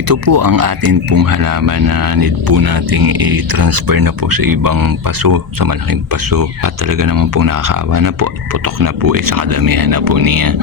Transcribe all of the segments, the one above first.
Ito po ang atin pong halaman na need po nating i-transfer na po sa ibang paso, sa malaking paso. At talaga naman po nakakaawa na po at putok na po sa kadamihan na po niya.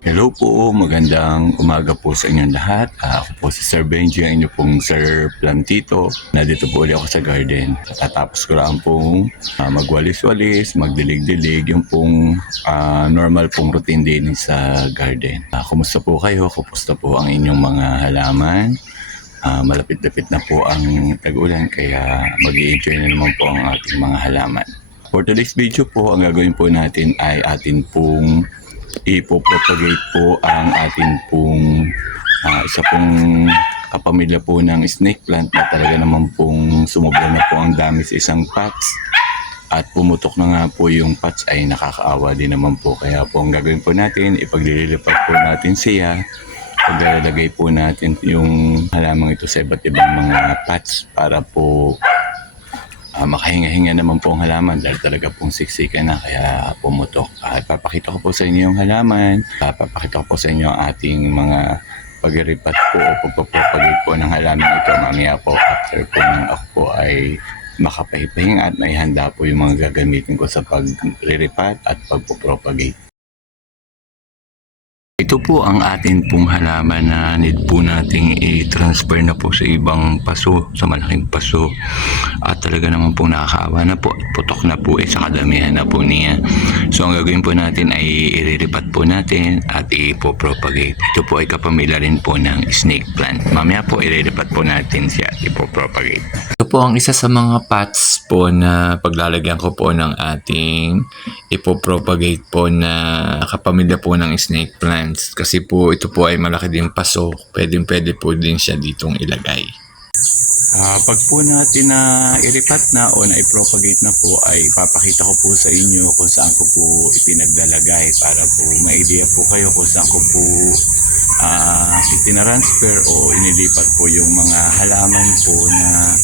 Hello po, magandang umaga po sa inyong lahat. Ako po si Sir Benji, ang inyo pong Sir Plantito. Nandito po ulit ako sa garden. Tatapos ko lang pong magwalis-walis, magdilig-dilig, yung pong normal pong routine din sa garden. Kumusta po kayo? Kumusta po ang inyong mga halaman? Malapit-lapit na po ang tag-ulan kaya mag-i-enjoy na naman po ang ating mga halaman. For today's video po, ang gagawin po natin ay atin pong ipopropagate po ang ating pong isa pong kapamilya po ng snake plant na talaga naman pong sumobra na po ang dami sa isang pots at pumutok na nga po yung pots ay nakakaawa din naman po. Kaya po ang gagawin po natin, ipaglilipat po natin siya, paglalagay po natin yung halamang ito sa iba't ibang mga pots para po makahinga-hinga naman po ang halaman dahil talaga pong siksika na kaya pumutok. At papakita ko po sa inyo yung halaman, papakita ko po sa inyo ang ating mga pag-ripat po o pagpapropagate po ng halaman ito. Mamaya po after po ng ako po ay makapahipahinga at may handa po yung mga gagamitin ko sa pag-ripat at pagpapropagate. Ito po ang atin pong halaman na need po nating i-transfer na po sa ibang paso, sa malaking paso. At talaga naman po nakakaawa na po at putok na po sa kadamihan na po niya. So ang gagawin po natin ay iriripat po natin at ipopropagate. Ito po ay kapamilya rin po ng snake plant. Mamaya po iriripat po natin siya at ipopropagate. Ito po ang isa sa mga pots po na paglalagyan ko po ng ating ipopropagate po na kapamilya po ng snake plant. Kasi po ito po ay malaki din paso, pwede po din siya ditong ilagay. Pag po natin na iripat na o na-propagate na po ay papakita ko po sa inyo kung saan ko po ipinaglalagay para po may idea po kayo kung saan ko po itinaransfer o inilipat po yung mga halaman po na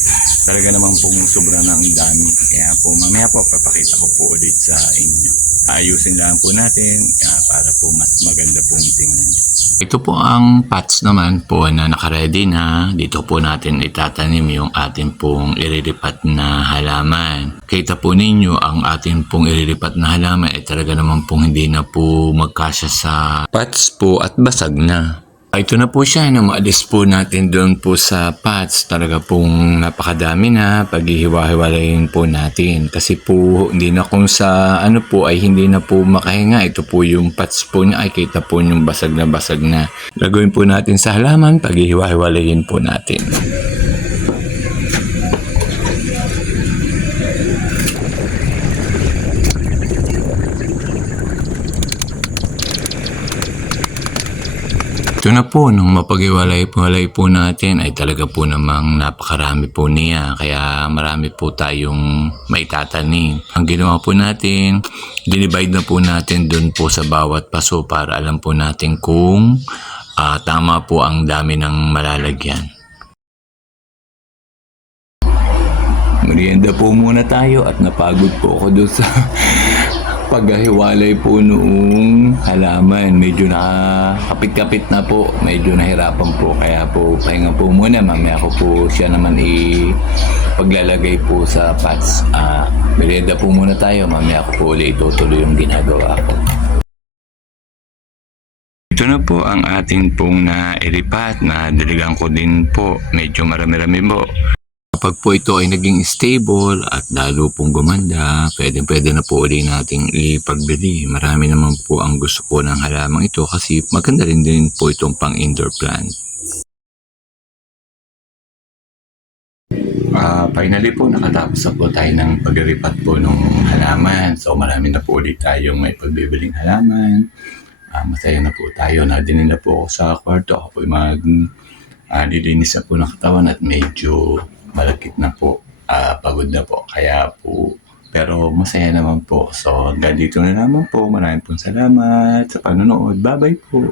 talaga naman pong sobra ng dami. Kaya po mamaya po papakita ko po ulit sa inyo. Ayusin lang po natin para po mas maganda pong tingnan. Ito po ang pots naman po na nakaready na. Dito po natin itatanim yung ating pong iriripat na halaman. Kita po ninyo ang ating pong iriripat na halaman ay talaga naman pong hindi na po magkasya sa pots po at basag na. Ito na po siya na maalis po natin doon po sa pots. Talaga pong napakadami na paghihiwa-hiwalayin po natin. Kasi po hindi na kung sa ano po ay hindi na po makahinga. Ito po yung pots po niya ay kita po yung basag na. Gagawin po natin sa halaman, paghihiwa-hiwalayin po natin. Ito Ito na po, nung mapag-iwalay po natin ay talaga po namang napakarami po niya. Kaya marami po tayong maitatanim. Ang ginawa po natin, dinivide na po natin dun po sa bawat paso para alam po natin kung tama po ang dami ng malalagyan. Merienda po muna tayo at napagod po ako doon sa paghiwalay po noong halaman. Medyo nakakapit-kapit na po. Medyo nahirapan po. Kaya po pahinga po muna. Mamaya ko po siya naman paglalagay po sa pots. Merienda po muna tayo. Mamaya ko po ulit itutuloy yung ginagawa ko. Ito na po ang ating pong nairipat na diligan ko din po. Medyo marami-rami po. Kapag po ito ay naging stable at lalo pong gumanda, pwede na po ulit nating ipagbili. Marami naman po ang gusto po ng halamang ito kasi maganda rin din po itong pang indoor plant. Finally po, nakatapos na po tayo ng paglilipat po ng halaman. So marami na po ulit tayong may pagbibiling halaman. Masaya na po tayo. Nadinin na po ako sa kwarto. Ako po nililinis na po ng katawan at medyo malakit na po, pagod na po. Kaya po, pero masaya naman po. So hanggang dito na naman po. Maraming pong salamat sa panonood. Bye-bye po.